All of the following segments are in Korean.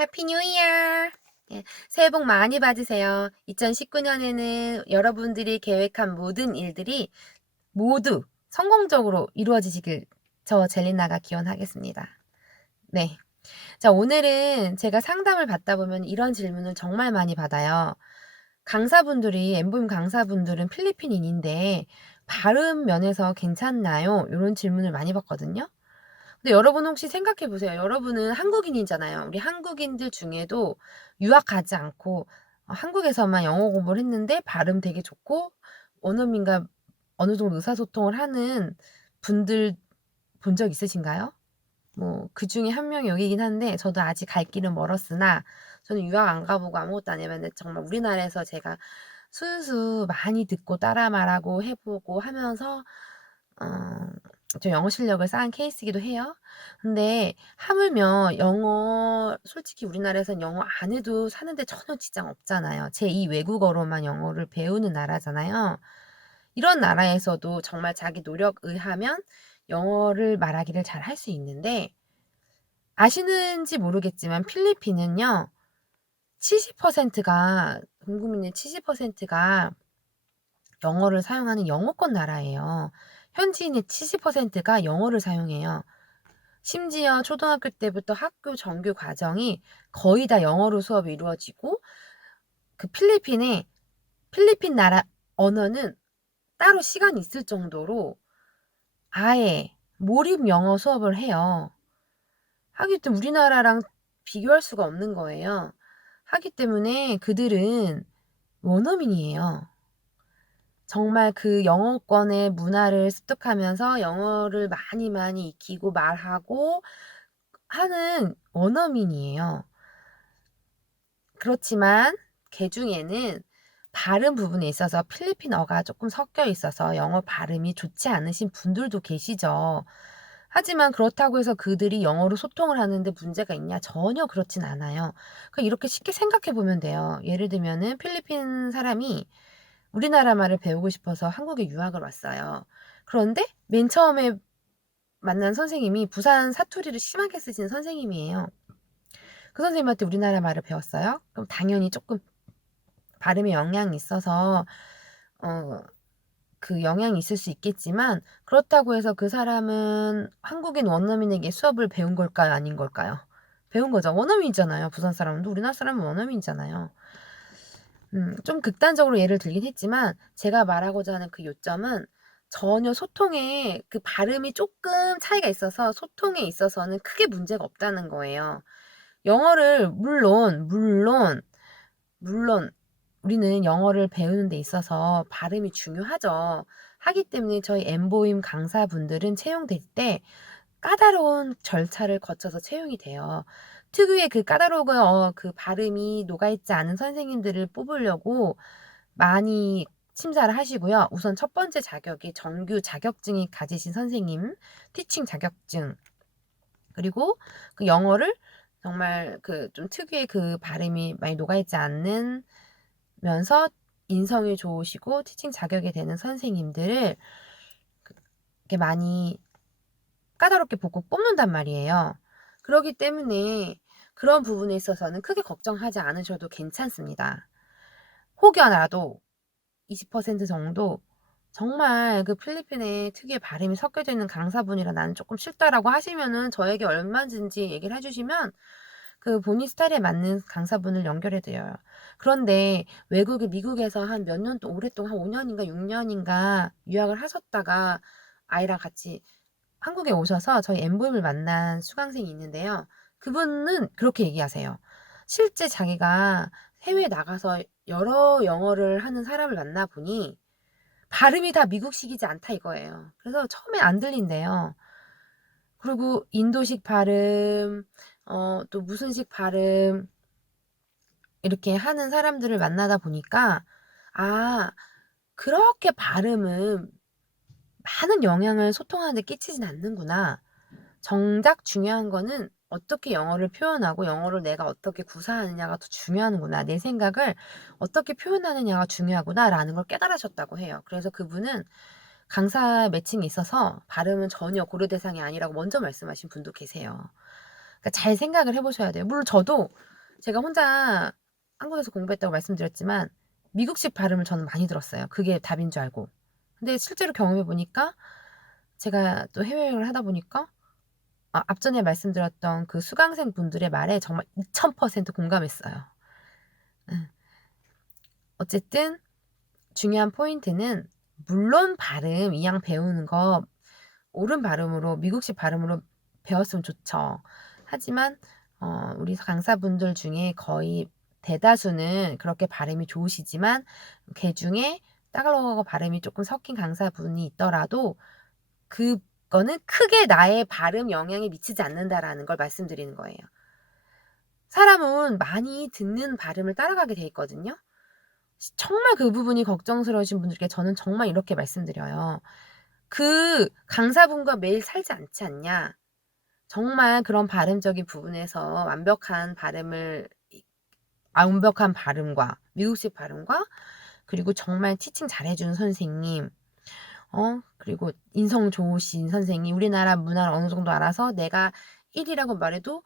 해피 뉴 이어! 예, 새해 복 많이 받으세요. 2019년에는 여러분들이 계획한 모든 일들이 모두 성공적으로 이루어지시길 저 젤리나가 기원하겠습니다. 네. 자, 오늘은 제가 상담을 받다 보면 이런 질문을 정말 많이 받아요. 강사분들이, 엠보임 강사분들은 필리핀인인데 발음 면에서 괜찮나요? 이런 질문을 많이 받거든요. 근데 여러분 혹시 생각해 보세요. 여러분은 한국인이잖아요. 우리 한국인들 중에도 유학 가지 않고 한국에서만 영어 공부를 했는데 발음 되게 좋고 원어민과 어느 정도 의사소통을 하는 분들 본 적 있으신가요? 뭐 그중에 한 명이 여기긴 한데 저도 아직 갈 길은 멀었으나 저는 유학 안 가보고 아무것도 안 해 봤는데 정말 우리나라에서 제가 순수 많이 듣고 따라 말하고 해 보고 하면서 어 좀 영어 실력을 쌓은 케이스이기도 해요. 근데 하물며 영어 솔직히 우리나라에선 영어 안 해도 사는데 전혀 지장 없잖아요. 제2 외국어로만 영어를 배우는 나라잖아요. 이런 나라에서도 정말 자기 노력 의하면 영어를 말하기를 잘 할 수 있는데 아시는지 모르겠지만 필리핀은요. 70%가 전 국민의 70%가 영어를 사용하는 영어권 나라예요. 현지인의 70%가 영어를 사용해요. 심지어 초등학교 때부터 학교 정규 과정이 거의 다 영어로 수업이 이루어지고 그 필리핀 나라 언어는 따로 시간이 있을 정도로 아예 몰입 영어 수업을 해요. 하기 때문에 우리나라랑 비교할 수가 없는 거예요. 하기 때문에 그들은 원어민이에요. 정말 그 영어권의 문화를 습득하면서 영어를 많이 익히고 말하고 하는 원어민이에요. 그렇지만 그중에는 발음 부분에 있어서 필리핀어가 조금 섞여 있어서 영어 발음이 좋지 않으신 분들도 계시죠. 하지만 그렇다고 해서 그들이 영어로 소통을 하는데 문제가 있냐? 전혀 그렇진 않아요. 이렇게 쉽게 생각해 보면 돼요. 예를 들면은 필리핀 사람이 우리나라 말을 배우고 싶어서 한국에 유학을 왔어요. 그런데 맨 처음에 만난 선생님이 부산 사투리를 심하게 쓰시는 선생님이에요. 그 선생님한테 우리나라 말을 배웠어요. 그럼 당연히 쪼끔 발음에 영향이 있어서 어 그 영향이 있을 수 있겠지만 그렇다고 해서 그 사람은 한국인 원어민에게 수업을 배운 걸까요? 아닌 걸까요? 배운 거죠. 원어민이잖아요. 부산 사람도 우리나라 사람은 원어민이잖아요. 좀 극단적으로 예를 들긴 했지만 제가 말하고자 하는 그 요점은 전혀 소통에 그 발음이 쪼끔 차이가 있어서 소통에 있어서는 크게 문제가 없다는 거예요. 영어를 물론 우리는 영어를 배우는 데 있어서 발음이 중요하죠. 하기 때문에 저희 엠보임 강사분들은 채용될 때 까다로운 절차를 거쳐서 채용이 돼요. 특유의 그 까다로운 그 발음이 녹아있지 않은 선생님들을 뽑으려고 많이 심사를 하시고요. 우선 첫 번째 자격이 정규 자격증이 가지신 선생님, 티칭 자격증. 그리고 그 영어를 정말 그 좀 특유의 그 발음이 많이 녹아있지 않는 면서 인성이 좋으시고 티칭 자격이 되는 선생님들을 이렇게 많이 까다롭게 보고 뽑는단 말이에요. 그러기 때문에 그런 부분에 있어서는 크게 걱정하지 않으셔도 괜찮습니다. 혹여나도 20% 정도 정말 그 필리핀의 특유의 발음이 섞여져 있는 강사분이라 '나는 쪼끔 싫다.'라고 하시면은 저에게 얼마든지 얘기를 해 주시면 그 본인 스타일에 맞는 강사분을 연결해 드려요. 그런데 미국에서 한 몇 년 오랫동안 한 5 년인가 6 년인가 유학을 하셨다가 아이랑 같이 한국에 오셔서 저희 엠보임을 만난 수강생이 있는데요. 그분은 그렇게 얘기하세요. 실제 자기가 해외에 나가서 여러 영어를 하는 사람을 만나 보니 발음이 다 미국식이지 않다 이거예요. 그래서 처음에 안 들린대요. 그리고 인도식 발음 또 무슨식 발음 이렇게 하는 사람들을 만나다 보니까 '아 그렇게 발음은 많은 영향을 소통하는 데 끼치진 않는구나. 정작 중요한 거는 어떻게 영어를 표현하고 영어를 내가 어떻게 구사하느냐가 더 중요하는구나. 내 생각을 어떻게 표현하느냐가 중요하구나.'라는 걸 깨달으셨다고 해요. 그래서 그분은 강사 매칭이 있어서 발음은 전혀 고려 대상이 아니라고 먼저 말씀하신 분도 계세요. 그러니까 잘 생각을 해 보셔야 돼요. 물론 저도 제가 혼자 한국에서 공부했다고 말씀드렸지만 미국식 발음을 저는 많이 들었어요, 그게 답인 줄 알고. 근데 실제로 경험해 보니까 제가 또 해외여행을 하다 보니까 앞전에 말씀드렸던 그 수강생 분들의 말에 정말 2000% 공감했어요. 예. 어쨌든 중요한 포인트는 물론 발음 이왕 배우는 거 옳은 발음으로 미국식 발음으로 배웠으면 좋죠. 하지만 우리 강사분들 중에 거의 대다수는 그렇게 발음이 좋으시지만 그중에 따갈로그 발음이 쪼끔 섞인 강사분이 있더라도 그거는 크게 나의 발음 영향에 미치지 않는다라는 걸 말씀드리는 거예요. 사람은 많이 듣는 발음을 따라가게 돼 있거든요. 정말 그 부분이 걱정스러우신 분들께 저는 정말 이렇게 말씀드려요. 그 강사분과 매일 살지 않지 않냐. 정말 그런 발음적인 부분에서 완벽한 발음과 미국식 발음과 그리고 정말 티칭 잘해 주는 선생님, 그리고 인성 좋으신 선생님, 우리나라 문화를 어느 정도 알아서 내가 1 이라고 말해도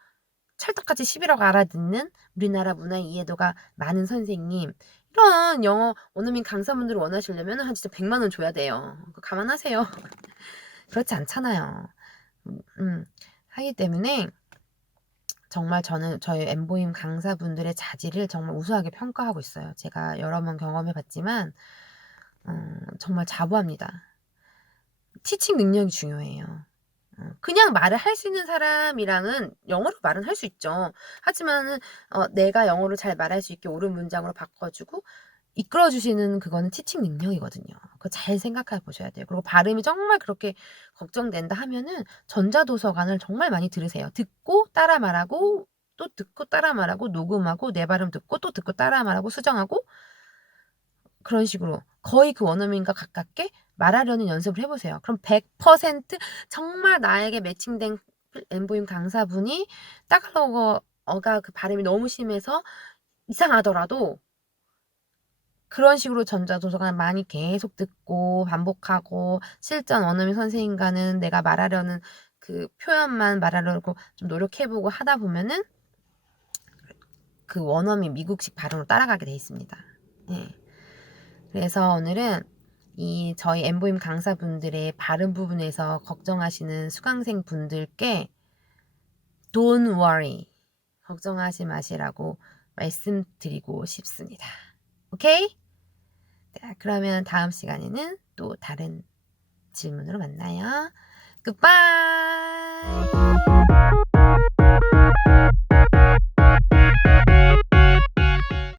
찰떡같이 10 이라고 알아듣는 우리나라 문화의 이해도가 많은 선생님, 이런 영어 원어민 강사분들을 원하시려면 한 진짜 100만 원 줘야 돼요. 그거 감안하세요. 그렇지 않잖아요. 하기 때문에 정말 저는 저희 엠보임 강사분들의 자질을 정말 우수하게 평가하고 있어요. 제가 여러 번 경험해 봤지만 정말 자부합니다. 티칭 능력이 중요해요. 그냥 말을 할 수 있는 사람이랑은 영어로 말은 할 수 있죠. 하지만은 내가 영어를 잘 말할 수 있게 옳은 문장으로 바꿔 주고 이끌어 주시는 그거는 티칭 능력이거든요. 그거 잘 생각해 보셔야 돼요. 그리고 발음이 정말 그렇게 걱정된다 하면은 전자도서관을 정말 많이 들으세요. 듣고 따라 말하고 또 듣고 따라 말하고 녹음하고 내 발음 듣고 또 듣고 따라 말하고 수정하고 그런 식으로 거의 그 원어민과 가깝게 말하려는 연습을 해 보세요. 그럼 100% 정말 나에게 매칭된 엠보임 강사분이 따갈로그어가 그 발음이 너무 심해서 이상하더라도 그런 식으로 전자도서관을 많이 계속 듣고 반복하고 실전 원어민 선생님과는 내가 말하려는 그 표현만 말하려고 좀 노력해 보고 하다 보면은 그 원어민 미국식 발음으로 따라가게 돼 있습니다. 예. 그래서 오늘은 이 저희 엠보임 강사분들의 발음 부분에서 걱정하시는 수강생 분들께 Don't worry. 걱정하지 마시라고 말씀드리고 싶습니다. 오케이? 자, 그러면 다음 시간에는 또 다른 질문으로 만나요. 굿바이.